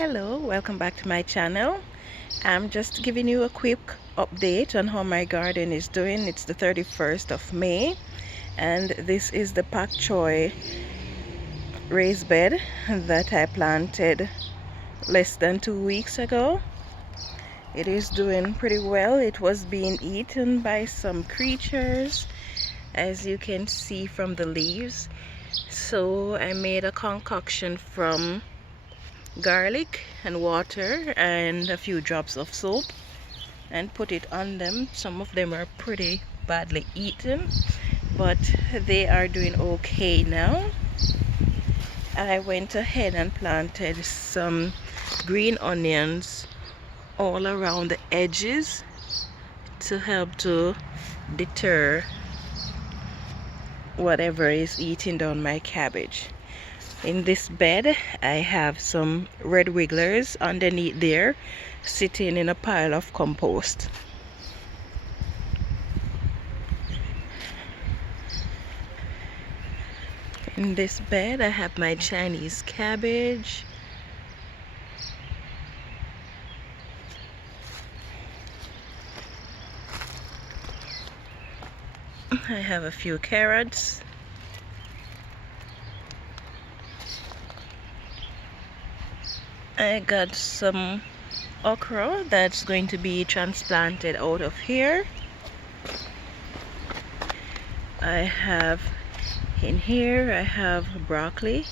Hello, welcome back to my channel. I'm just giving you a quick update on how my garden is doing. It's the 31st of May and this is the pak choi raised bed that I planted less than 2 weeks ago. It is doing pretty well. It was being eaten by some creatures, as you can see from the leaves. So I made a concoction from garlic and water and a few drops of soap and put it on them. Some of them are pretty badly eaten, but they are doing okay now. I went ahead and planted some green onions all around the edges to help to deter whatever is eating down my cabbage. In this bed I have some red wigglers underneath there, sitting in a pile of compost. In this bed I have my Chinese cabbage. I have a few carrots. I got some okra that's going to be transplanted out of here. I have in here I have broccoli.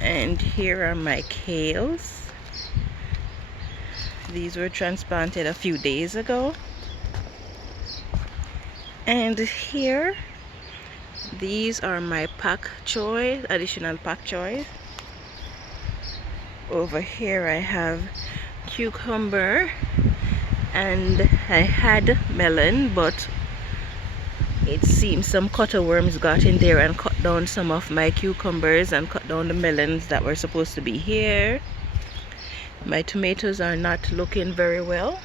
And here are my kales. These were transplanted a few days ago. And here, these are my pak choi, additional pak choi. Over here I have cucumber, and I had melon, but it seems some cutterworms got in there and cut down some of my cucumbers and cut down the melons that were supposed to be here. My tomatoes are not looking very well.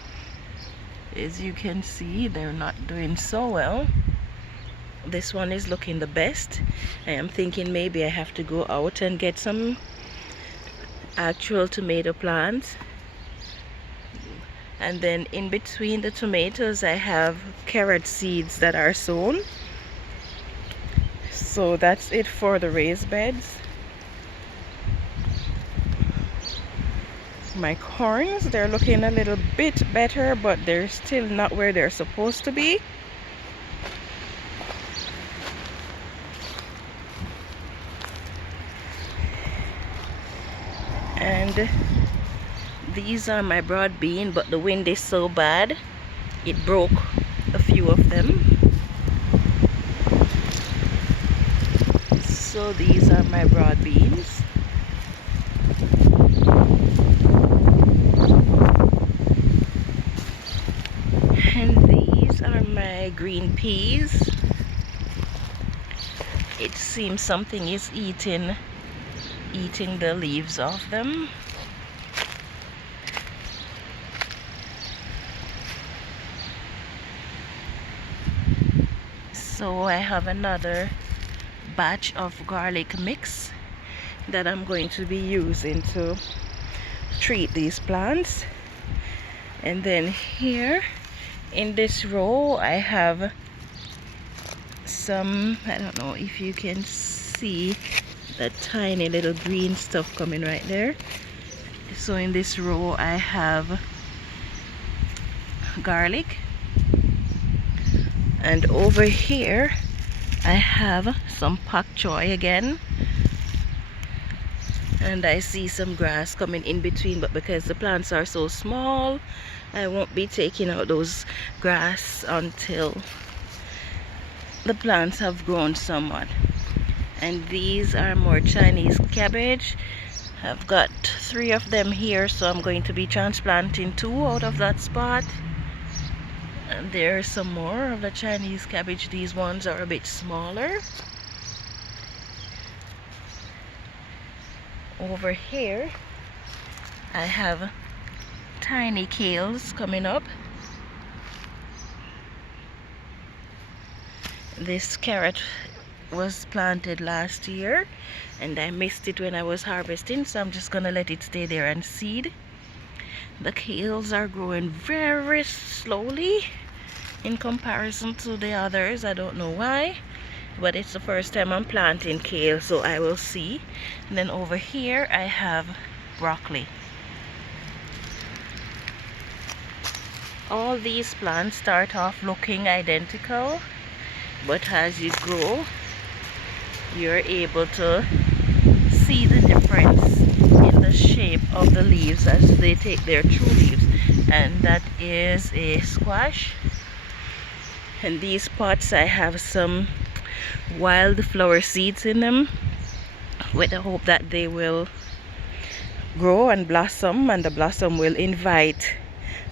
As you can see, they're not doing so well. This one is looking the best. I am thinking maybe I have to go out and get some actual tomato plants. And then in between the tomatoes I have carrot seeds that are sown. So that's it for the raised beds. My corns, they're looking a little bit better, but they're still not where they're supposed to be. And these are my broad bean, but the wind is so bad it broke a few of them. So these are my broad beans. And these are my green peas. It seems something is eating the leaves off them. So I have another batch of garlic mix that I'm going to be using to treat these plants. And then here in this row I have some, I don't know if you can see that tiny little green stuff coming right there. So in this row I have garlic, and over here I have some pak choi again, and I see some grass coming in between, but because the plants are so small I won't be taking out those grass until the plants have grown somewhat. And these are more Chinese cabbage. I've got 3 of them here, so I'm going to be transplanting 2 out of that spot. And there are some more of the Chinese cabbage. These ones are a bit smaller. Over here I have tiny kales coming up. This carrot was planted last year and I missed it when I was harvesting, so I'm just gonna let it stay there and seed. The kales are growing very slowly in comparison to the others. I don't know why, but it's the first time I'm planting kale, so I will see. And then over here I have broccoli. All these plants start off looking identical, but as you grow you're able to see the difference in the shape of the leaves as they take their true leaves. And that is a squash. And these pots, I have some wildflower seeds in them with the hope that they will grow and blossom, and the blossom will invite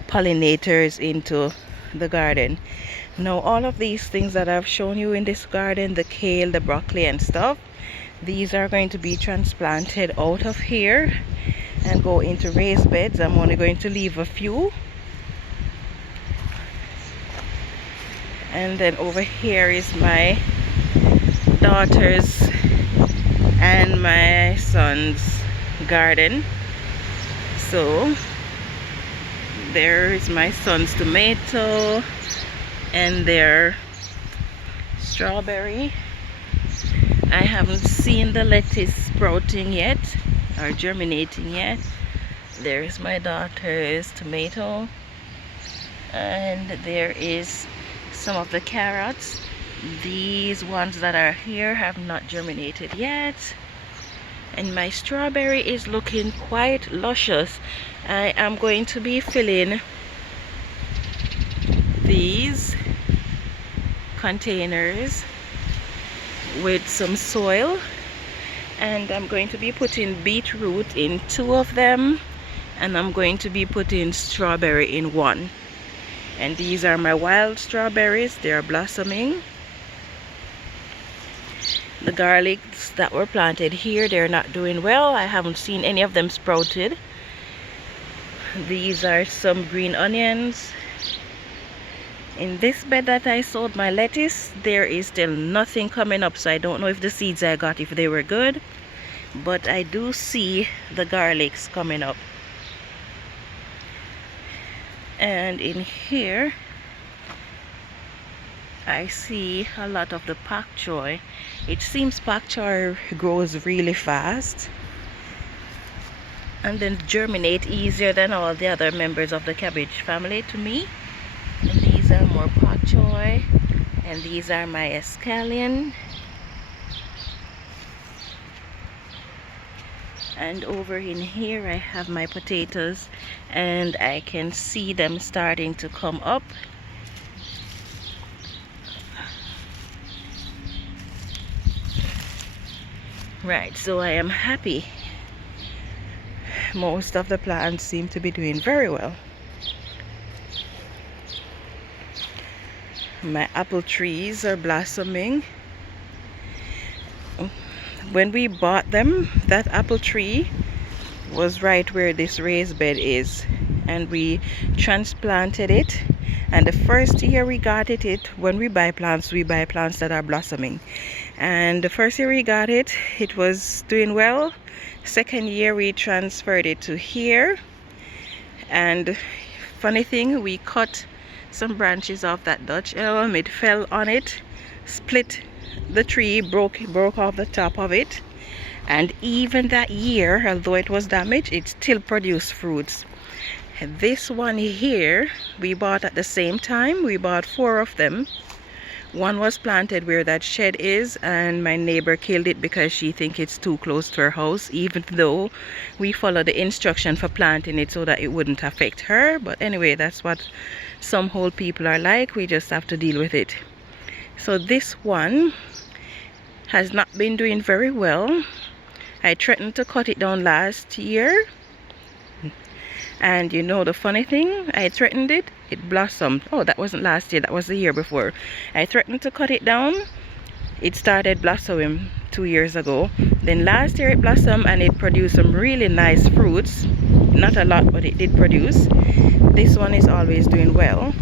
pollinators into the garden. Now all of these things that I've shown you in this garden, the kale, the broccoli and stuff, these are going to be transplanted out of here and go into raised beds. I'm only going to leave a few. And then over here is my daughter's and my son's garden. So there is my son's tomato and their strawberry. I haven't seen the lettuce sprouting yet or germinating yet. There's my daughter's tomato, and there is some of the carrots. These ones that are here have not germinated yet, and my strawberry is looking quite luscious. I am going to be filling these containers with some soil, and I'm going to be putting beetroot in 2 of them, and I'm going to be putting strawberry in 1. And these are my wild strawberries. They are blossoming. The garlics that were planted here, they're not doing well. I haven't seen any of them sprouted. These are some green onions. In this bed that I sowed my lettuce, there is still nothing coming up, so I don't know if the seeds I got, if they were good, but I do see the garlics coming up. And in here I see a lot of the pak choi. It seems pak choi grows really fast and then germinate easier than all the other members of the cabbage family to me. And these are more pak choi, and these are my escallion. And over in here I have my potatoes, and I can see them starting to come up. Right, so I am happy. Most of the plants seem to be doing very well. My apple trees are blossoming. When we bought them, that apple tree was right where this raised bed is, and we transplanted it. And the first year we got it, when we buy plants that are blossoming. And the first year we got it, it was doing well. Second year we transferred it to here, and funny thing, we cut some branches off that Dutch elm. It fell on it, split the tree, broke off the top of it, and even that year, although it was damaged, it still produced fruits. This one here we bought at the same time. We bought 4 of them. One was planted where that shed is, and my neighbor killed it because she thinks it's too close to her house, even though we followed the instruction for planting it so that it wouldn't affect her. But anyway, that's what some old people are like. We just have to deal with it. So this one has not been doing very well. I threatened to cut it down last year, and you know the funny thing, I threatened it, it blossomed. Oh, that wasn't last year, that was the year before. I threatened to cut it down, it started blossoming 2 years ago. Then last year it blossomed and it produced some really nice fruits. Not a lot, but it did produce. This one is always doing well.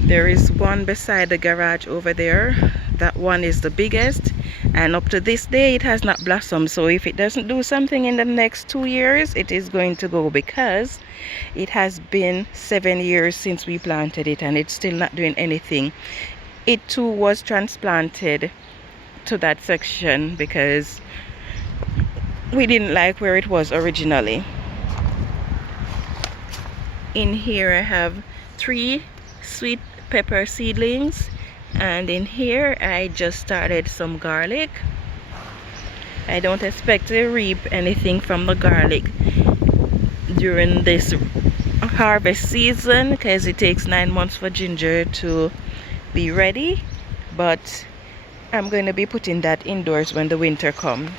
There is one beside the garage over there. That one is the biggest, and up to this day it has not blossomed. So if it doesn't do something in the next 2 years, it is going to go, because it has been 7 years since we planted it and it's still not doing anything. It too was transplanted to that section because we didn't like where it was originally. In here I have 3 sweet pepper seedlings, and in here I just started some garlic. I don't expect to reap anything from the garlic during this harvest season because it takes 9 months for ginger to be ready, but I'm going to be putting that indoors when the winter comes.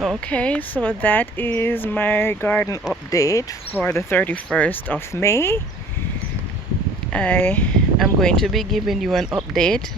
Okay, so that is my garden update for the 31st of May. I am going to be giving you an update